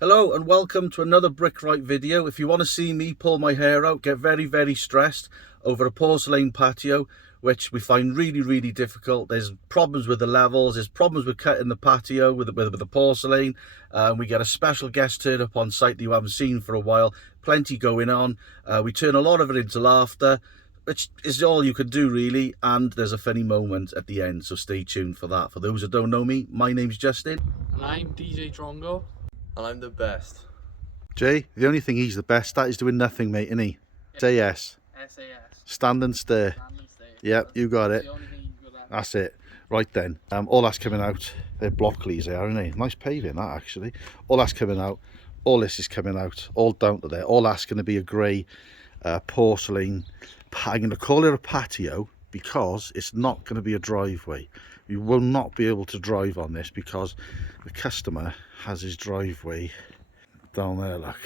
Hello and welcome to another Brickright video. If you want to see me pull my hair out, get very stressed over a porcelain patio, which we find really difficult. There's problems with the levels, there's problems with cutting the patio with the porcelain. We get a special guest turn up on site that you haven't seen for a while. Plenty going on. We turn a lot of it into laughter, which is all you can do really, and there's a funny moment at the end, so stay tuned for that. For those that don't know me, my name's Justin. And I'm DJ Drongo. And I'm the best. Jay, the only thing he's the best at is doing nothing, mate, isn't he? Say yes. SAS. Stand and stare. Stand and stay. Yep, you got it. That's the only thing you're good at. That's it. Right then, all that's coming out. They're Blockleys there, aren't they? Nice paving, that actually. All that's coming out. All this is coming out. All down to there. All that's going to be a grey porcelain. I'm going to call it a patio because it's not going to be a driveway. You will not be able to drive on this because the customer has his driveway down there. Look,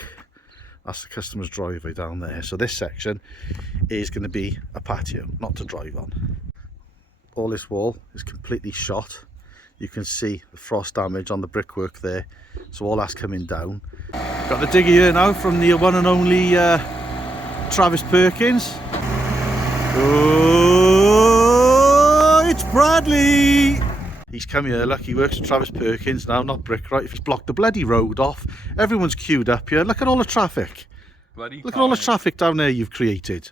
that's the customer's driveway down there. So this section is going to be a patio, not to drive on. All this wall is completely shot. You can see the frost damage on the brickwork there. So all that's coming down. Got the digger here now from the one and only Travis Perkins. Oh, it's Bradley. He's come here, look, he works at Travis Perkins now, not Brickright. He's blocked the bloody road off. Everyone's queued up here. Look at all the traffic. Look at all the traffic down there you've created.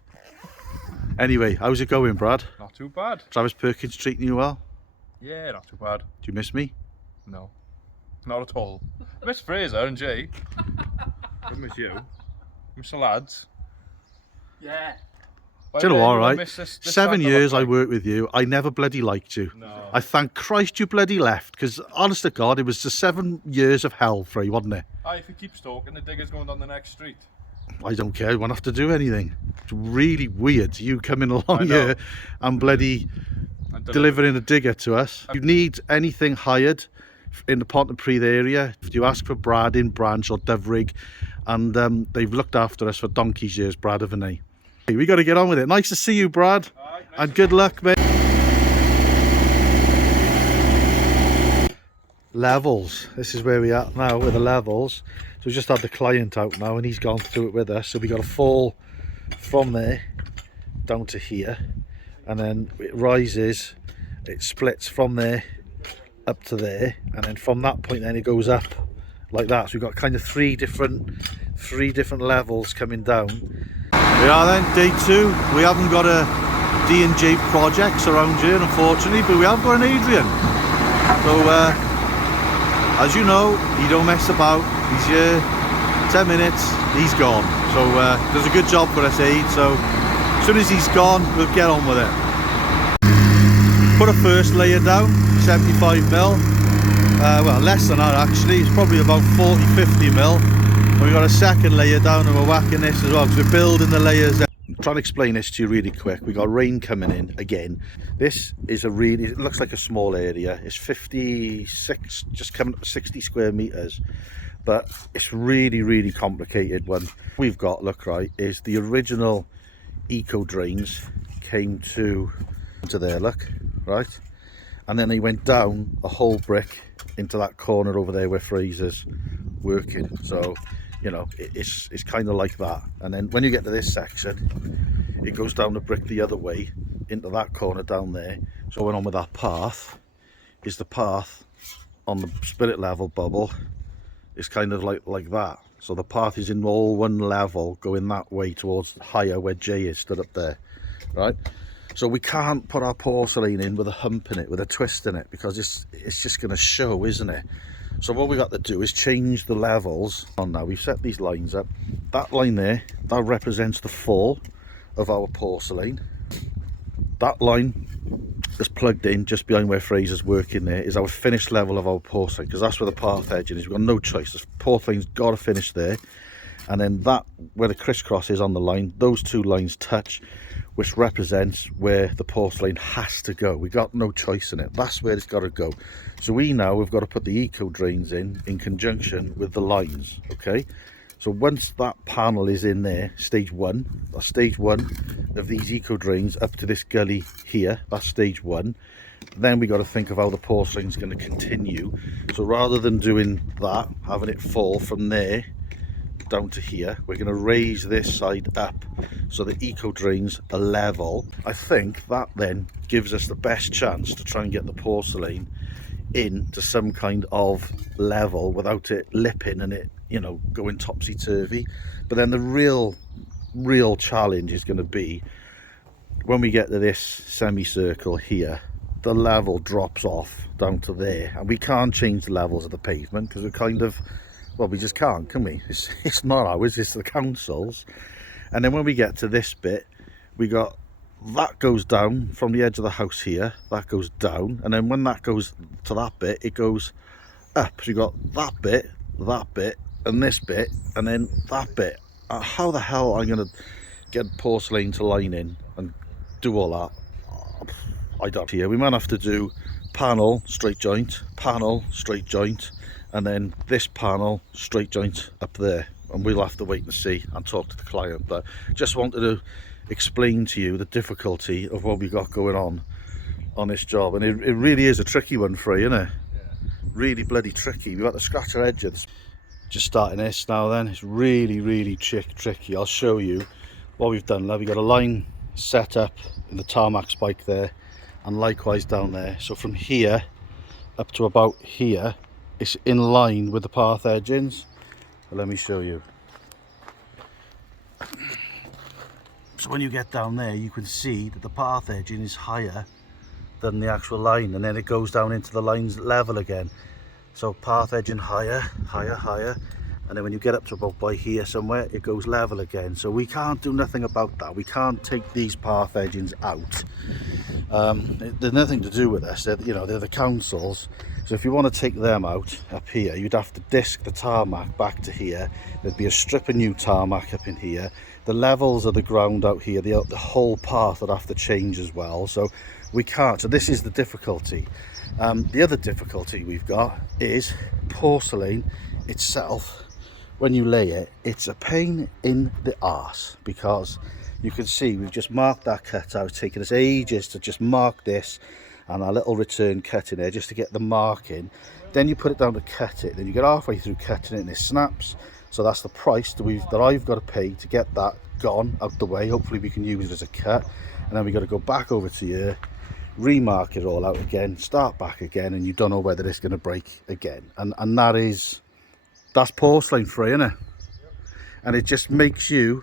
Anyway, how's it going, Brad? Not too bad. Travis Perkins treating you well? Yeah, not too bad. Do you miss me? No, not at all. I miss Fraser and Jay. I miss you. I miss the lads. Yeah. Do you know what, right? This 7 years I worked with you, I never bloody liked you. No. I thank Christ you bloody left, because honest to God, it was just 7 years of hell for you, wasn't it? If he keeps talking, the digger's going down the next street. I don't care, I won't have to do anything. It's really weird, you coming along here and bloody delivering a digger to us. If you need anything hired in the Pontypridd area, if you ask for Brad in Branch or Dyfrig, and they've looked after us for donkey's years, Brad, haven't they? We got to get on with it. Nice to see you, Brad. Nice and good luck, mate. Levels. This is where we are now with the levels. So we just had the client out now and he's gone through it with us. So we got to fall from there down to here. And then it rises, it splits from there up to there. And then from that point then it goes up like that. So we've got kind of three different levels coming down. We are then, day 2. We haven't got a D&J projects around here, unfortunately, but we have got an Adrian. So, as you know, he don't mess about. He's here, 10 minutes, he's gone. So, does a good job for us, Aid. So, as soon as he's gone, we'll get on with it. Put a first layer down, 75mm. Well, less than that actually. It's probably about 40-50mm. We've got a second layer down and we're whacking this as well because we're building the layers. I'm trying to explain this to you really quick. We got rain coming in again. This is it looks like a small area. It's 56, just coming up to 60 square meters, but it's really complicated one. We've got, look, right, is the original eco drains came to there, look, right, and then they went down a whole brick into that corner over there where Fraser's working. So, you know, it's kind of like that. And then when you get to this section, it goes down the brick the other way into that corner down there. So going on with that path is the path on the spirit level bubble is kind of like that. So the path is in all one level going that way towards higher where Jay is stood up there, right? So we can't put our porcelain in with a hump in it, with a twist in it, because it's just going to show, isn't it? So what we got to do is change the levels. On now, we've set these lines up. That line there, that represents the fall of our porcelain. That line that's plugged in just behind where Fraser's working there is our finished level of our porcelain, because that's where the path edging is. We've got no choice. The porcelain's got to finish there. And then that, where the crisscross is on the line, those two lines touch, which represents where the porcelain has to go. We got no choice in it. That's where it's got to go. So we've got to put the eco drains in conjunction with the lines, okay? So once that panel is in there, stage 1 of these eco drains up to this gully here, that's stage 1. then we got to think of how the porcelain's going to continue. So rather than doing that, having it fall from there down to here, we're going to raise this side up so the eco drains are level. I think that then gives us the best chance to try and get the porcelain into some kind of level without it lipping and it, you know, going topsy-turvy. But then the real challenge is going to be when we get to this semicircle here, the level drops off down to there, and we can't change the levels of the pavement because we're kind of, well, we just can't, can we? It's not ours, it's the council's. And then when we get to this bit, we got that goes down from the edge of the house here, that goes down, and then when that goes to that bit, it goes up. So you got that bit, and this bit, and then that bit. How the hell am I going to get porcelain to line in and do all that? I don't. Here we might have to do panel, straight joint, and then this panel, straight joint up there, and we'll have to wait and see and talk to the client. But just wanted to explain to you the difficulty of what we got going on this job, and it really is a tricky one for you, isn't it? Yeah. Really bloody tricky. We've got to scratch our edges. Just starting this now then, it's really tricky. I'll show you what we've done. Now we've got a line set up in the tarmac spike there, and likewise down there. So from here up to about here, it's in line with the path edgings. But let me show you. So when you get down there, you can see that the path edging is higher than the actual line, and then it goes down into the lines level again. So path edging higher, and then when you get up to about by here somewhere, it goes level again. So we can't do nothing about that. We can't take these path edgings out. There's nothing to do with us. They're the council's. So if you want to take them out up here, you'd have to disc the tarmac back to here. There'd be a strip of new tarmac up in here. The levels of the ground out here, the whole path would have to change as well. So we can't. So this is the difficulty. The other difficulty we've got is porcelain itself. When you lay it, it's a pain in the arse, because you can see we've just marked that cut out. It's taken us ages to just mark this and our little return cut in there just to get the mark in. Then you put it down to cut it, then you get halfway through cutting it and it snaps. So that's the price that I've got to pay to get that gone out the way. Hopefully we can use it as a cut, and then we got to go back over to here, remark it all out again, start back again, and you don't know whether it's going to break again. And that's porcelain free, isn't it? And it just makes you,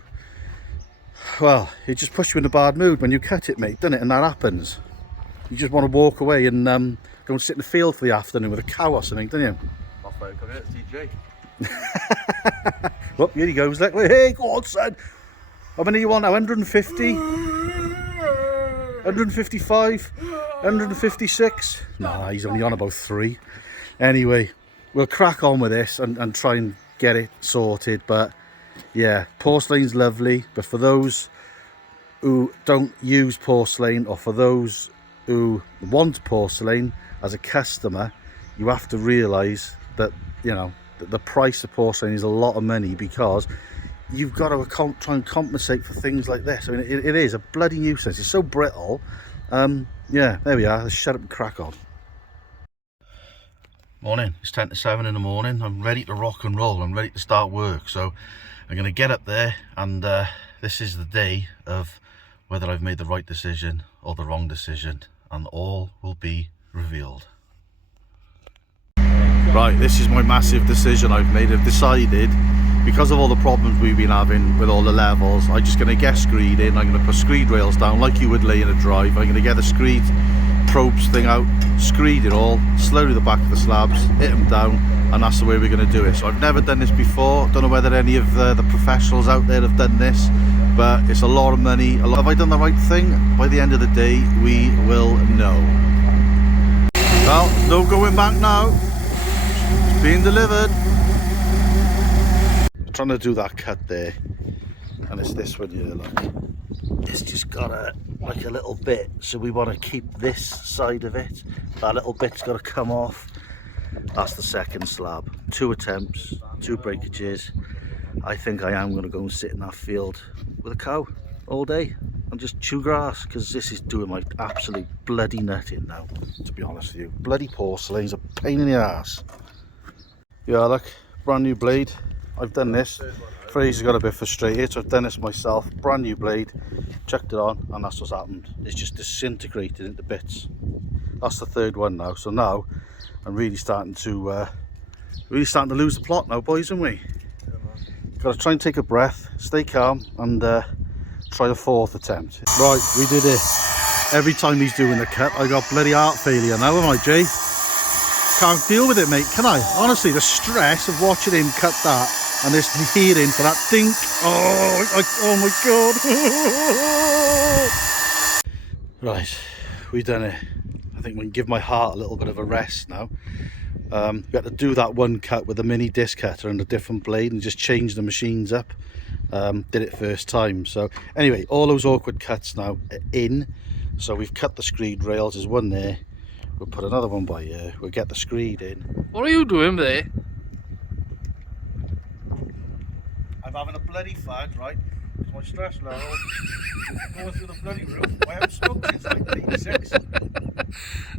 well, it just puts you in a bad mood when you cut it, mate, doesn't it? And that happens. You just want to walk away and go and sit in the field for the afternoon with a cow or something, don't you? Off I come here, it's TJ. Well, here he goes. Like, hey, go on, son. How many you want now? 150? 155? 156? Nah, he's only on about 3. Anyway, we'll crack on with this and try and get it sorted. But yeah, porcelain's lovely, but for those who don't use porcelain, or for those who want porcelain as a customer, you have to realize that, you know, the price of porcelain is a lot of money, because you've got to try and compensate for things like this. I mean, it is a bloody nuisance. It's so brittle. Yeah, there we are. Let's shut up and crack on. Morning. It's 10 to 7 in the morning. I'm ready to rock and roll. I'm ready to start work. So I'm going to get up there, and this is the day of whether I've made the right decision or the wrong decision, and all will be revealed. Right, this is my massive decision I've made. I've decided, because of all the problems we've been having with all the levels, I'm just going to get screed in. I'm going to put screed rails down like you would lay in a drive. I'm going to get the screed probes thing out, screed it all, slowly the back of the slabs, hit them down, and that's the way we're going to do it. So I've never done this before. Don't know whether any of the professionals out there have done this, but it's a lot of money. Have I done the right thing? By the end of the day, we will know. Well, no going back now. It's being delivered. I'm trying to do that cut there, and it's this one here, look. It's just got like a little bit, so we want to keep this side of it. That little bit's got to come off. That's the second slab. 2 attempts, 2 breakages. I think I am going to go and sit in that field with a cow all day. and just chew grass, because this is doing my absolute bloody nutting now, to be honest with you. Bloody porcelain's a pain in the ass. Yeah, look, brand new blade. I've done this. Fraser's got a bit frustrated, so I've done this myself. Brand new blade, chucked it on, and that's what's happened. It's just disintegrated into bits. That's the third one now. So now I'm really starting to lose the plot now, boys, aren't we? Got to try and take a breath, stay calm, and try the fourth attempt. Right, we did it. Every time he's doing the cut, I got bloody heart failure now, am I, Jay? Can't deal with it, mate, can I? Honestly, the stress of watching him cut that and this hearing for that dink. Oh my god. Right, we've done it. I think we can give my heart a little bit of a rest now. We had to do that one cut with a mini disc cutter and a different blade and just change the machines up. Did it first time. So anyway, all those awkward cuts now are in. So we've cut the screed rails. There's one there. We'll put another one by here. We'll get the screed in. What are you doing there? I'm having a bloody fag, right? It's my stress level going through the bloody roof. I haven't smoked since 1986.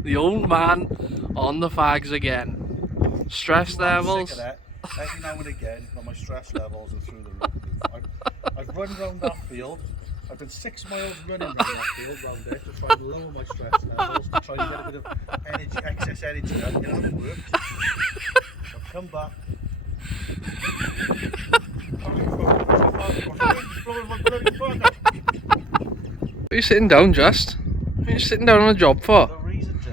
The old man on the fags again. Stress levels. Sick of that. Every now and again, when my stress levels are through the roof. I've run round that field. I've been 6 miles running around that field round there to try and lower my stress levels, to try and get a bit of energy, excess energy out. It hasn't worked. I've come back. Are you sitting down, Just? What are you sitting down on a job for? No reason, Jay.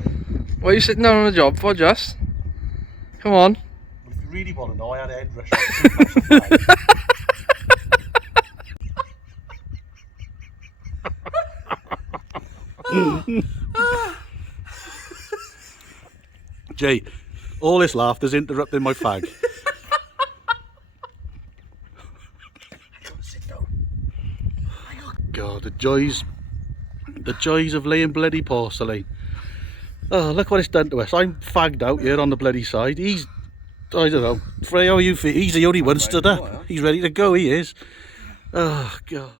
What are you sitting down on a job for, Just? Come on. If you really want to know, I had a head rush. Jay, all this laughter's interrupting my fag. God, the joys of laying bloody porcelain. Oh, look what it's done to us. I'm fagged out here on the bloody side. He's, I don't know, Frey, how are you feel? He's the only one stood up. He's ready to go, he is. Oh, God.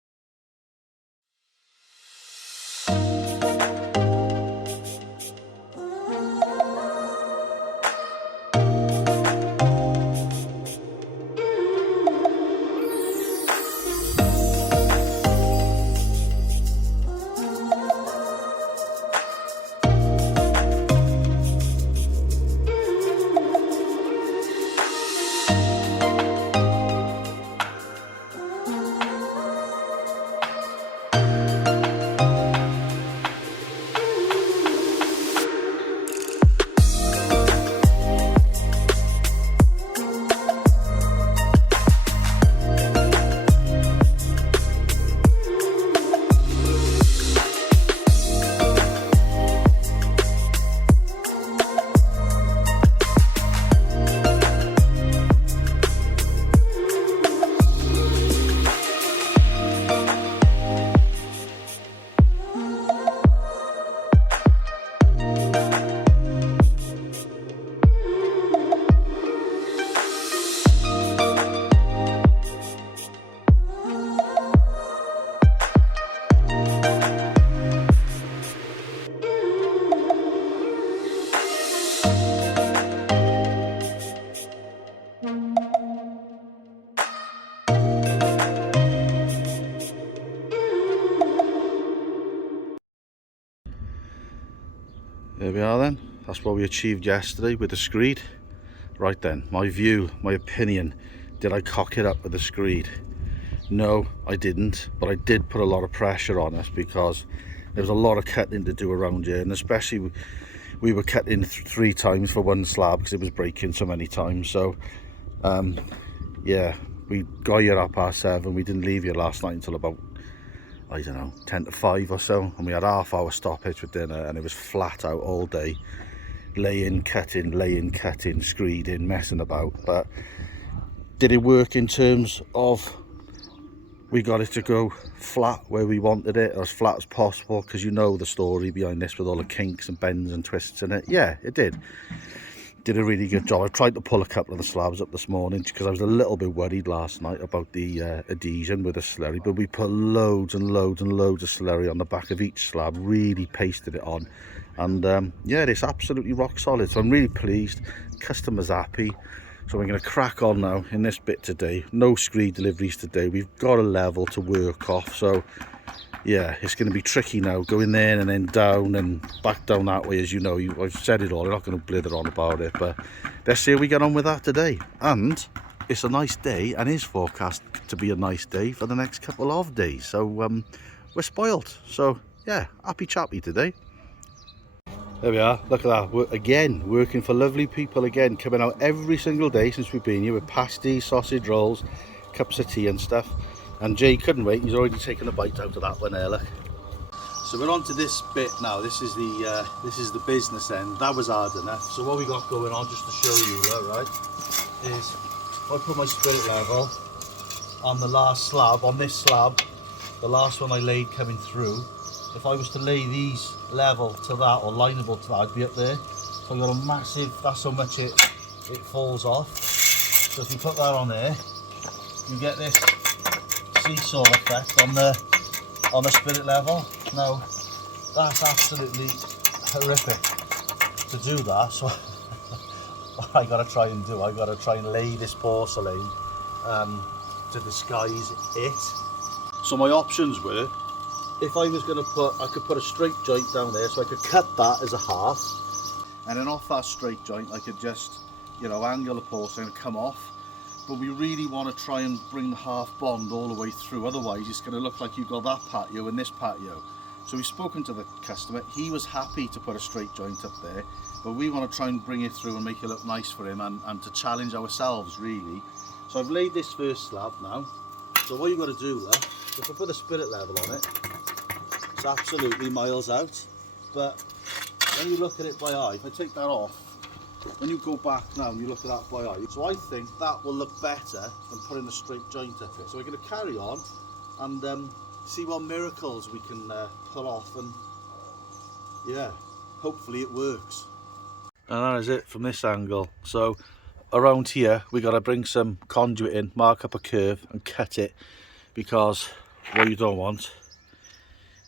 There we are then. That's what we achieved yesterday with the screed. Right then, my view, my opinion. Did I cock it up with the screed? No, I didn't, but I did put a lot of pressure on us because there was a lot of cutting to do around here, and especially we were cutting 3 times for one slab because it was breaking so many times. So yeah, we got here at 7:30. We didn't leave here last night until about, I don't know, 10 to 5 or so, and we had half-hour stoppage for dinner, and it was flat out all day, laying, cutting, screeding, messing about. But did it work in terms of we got it to go flat where we wanted it, as flat as possible? Because you know the story behind this with all the kinks and bends and twists in it. Yeah, it did. did a really good job. I've tried to pull a couple of the slabs up this morning because I was a little bit worried last night about the adhesion with the slurry, but we put loads and loads and loads of slurry on the back of each slab, really pasted it on, and yeah, it's absolutely rock solid. So I'm really pleased, customer's happy. So we're going to crack on now in this bit today. No screed deliveries today. We've got a level to work off, so yeah, it's going to be tricky now, going there and then down and back down that way. As you know, I've said it all, I'm not going to blither on about it, but let's see how we get on with that today. And it's a nice day, and is forecast to be a nice day for the next couple of days, so we're spoilt. So yeah, happy chappy today. There we are, look at that. We're again working for lovely people again, coming out every single day since we've been here with pasties, sausage rolls, cups of tea and stuff. And Jay couldn't wait, he's already taken a bite out of that one there, look. So we're on to this bit now. This is the business end. That was hard enough. So what we got going on, just to show you, right, is I put my spirit level on the last slab, on this slab, the last one I laid coming through. If I was to lay these level to that, or lineable to that, I'd be up there. So I've got a massive, that's how much it falls off. So if you put that on there, you get this seesaw effect on the spirit level. Now that's absolutely horrific to do that, so what I gotta try and do, I gotta try and lay this porcelain to disguise it. So my options were, if I was going to I could put a straight joint down there, so I could cut that as a half, and then off that straight joint I could just, you know, angle the porcelain and come off. But we really want to try and bring the half bond all the way through, otherwise it's going to look like you've got that patio and this patio. So we've spoken to the customer, he was happy to put a straight joint up there, but we want to try and bring it through and make it look nice for him, and to challenge ourselves really. So I've laid this first slab now. So what you've got to do there, if I put a spirit level on it, it's absolutely miles out, but when you look at it by eye, if I take that off, when you go back now and you look at that by eye, so I think that will look better than putting a straight joint up it. So we're going to carry on and see what miracles we can pull off, and yeah, hopefully it works. And that is it from this angle. So around here we got to bring some conduit in, mark up a curve and cut it, because what you don't want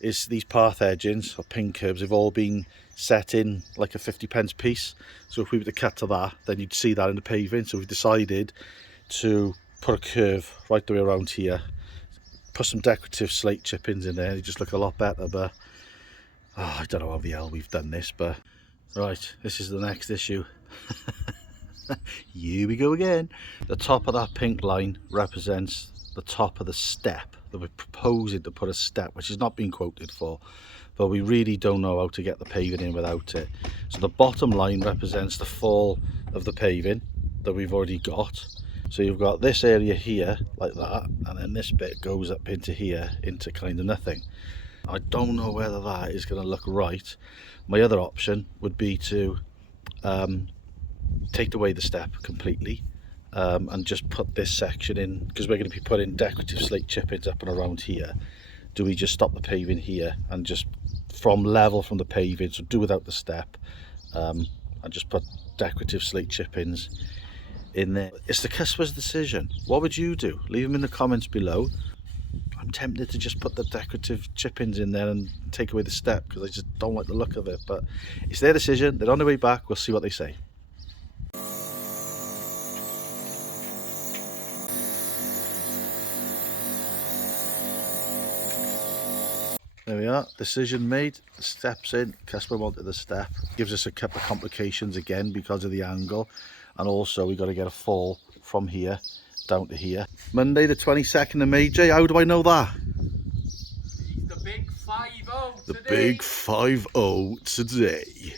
is these path edgings or pin curbs have all been set in like a 50p piece. So if we were to cut to that, then you'd see that in the paving. So we've decided to put a curve right the way around here, put some decorative slate chippings in there. They just look a lot better, but I don't know how the hell we've done this, but right, this is the next issue. Here we go again. The top of that pink line represents the top of the step that we're proposing to put a step, which has not been quoted for, but we really don't know how to get the paving in without it. So the bottom line represents the fall of the paving that we've already got. So you've got this area here like that, and then this bit goes up into here into kind of nothing. I don't know whether that is going to look right. My other option would be to take away the step completely, and just put this section in, because we're going to be putting decorative slate chippings up and around here. Do we just stop the paving here and just from level from the paving, so do without the step, and just put decorative slate chippings in there? It's the customer's decision. What would you do? Leave them in the comments below. I'm tempted to just put the decorative chippings in there and take away the step, because I just don't like the look of it, but it's their decision. They're on their way back. We'll see what they say. There we are, decision made, steps in, customer wanted the step. Gives us a couple of complications again because of the angle, and also we got to get a fall from here down to here. Monday the 22nd of May, Jay, how do I know that? The big 5-0 The today. big 5-0 today.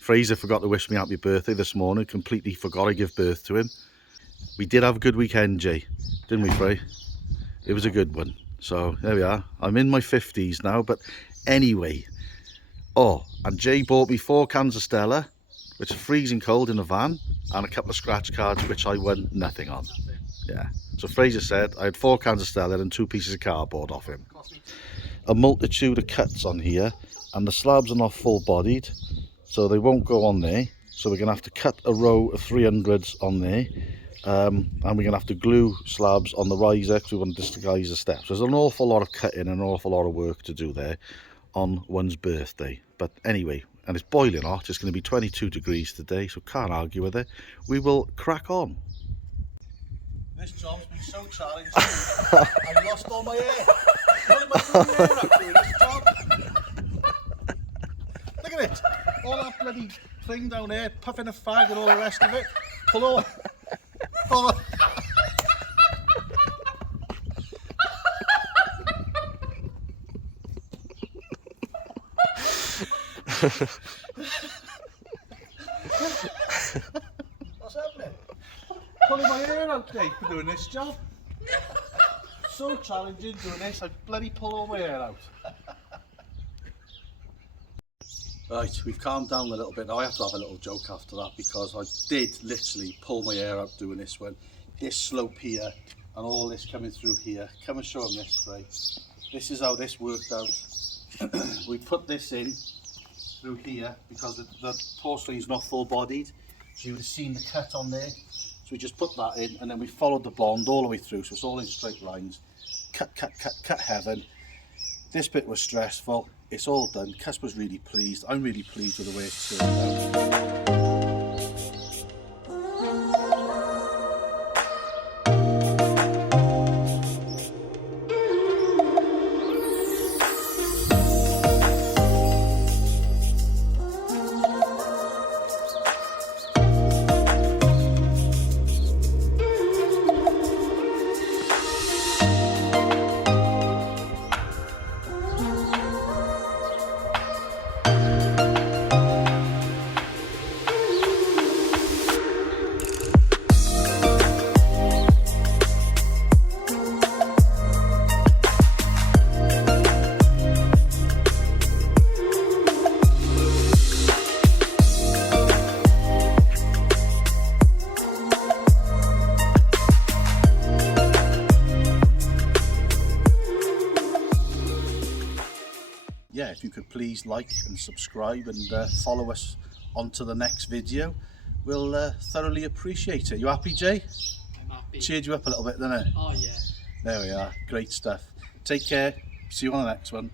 Fraser forgot to wish me happy birthday this morning, completely forgot I give birth to him. We did have a good weekend, Jay, didn't we, Frey? It was a good one. So there we are. I'm in my 50s now, but anyway. Oh, and Jay bought me 4 cans of Stella, which are freezing cold in a van, and a couple of scratch cards, which I won nothing on. Yeah. So Fraser said I had 4 cans of Stella and 2 pieces of cardboard off him. A multitude of cuts on here, and the slabs are not full bodied, so they won't go on there. So we're going to have to cut a row of 300s on there, and we're going to have to glue slabs on the riser because we want to disguise the steps. There's an awful lot of cutting and an awful lot of work to do there on one's birthday. But anyway, and it's boiling hot. It's going to be 22 degrees today, so can't argue with it. We will crack on. This job's been so challenging. I lost all my hair. What am I doing here after this job? Look at it. All that bloody thing down there, puffing a fag and all the rest of it. Pull over. Pull over. What's happening? Pulling my hair out today for doing this job. So challenging doing this, I bloody pull all my hair out. Right, we've calmed down a little bit now. I have to have a little joke after that because I did literally pull my hair out doing this one. This slope here and all this coming through here. Come and show them this, Frey. This is how this worked out. We put this in through here because the porcelain's not full bodied, so you would have seen the cut on there. So we just put that in and then we followed the blonde all the way through, so it's all in straight lines. Cut heaven. This bit was stressful. It's all done. Cus was really pleased. I'm really pleased with the way it's turned out. Yeah, if you could please like and subscribe and follow us on to the next video, we'll thoroughly appreciate it. You happy, Jay? I'm happy. Cheered you up a little bit, didn't it? Oh yeah. There we are, great stuff. Take care, see you on the next one.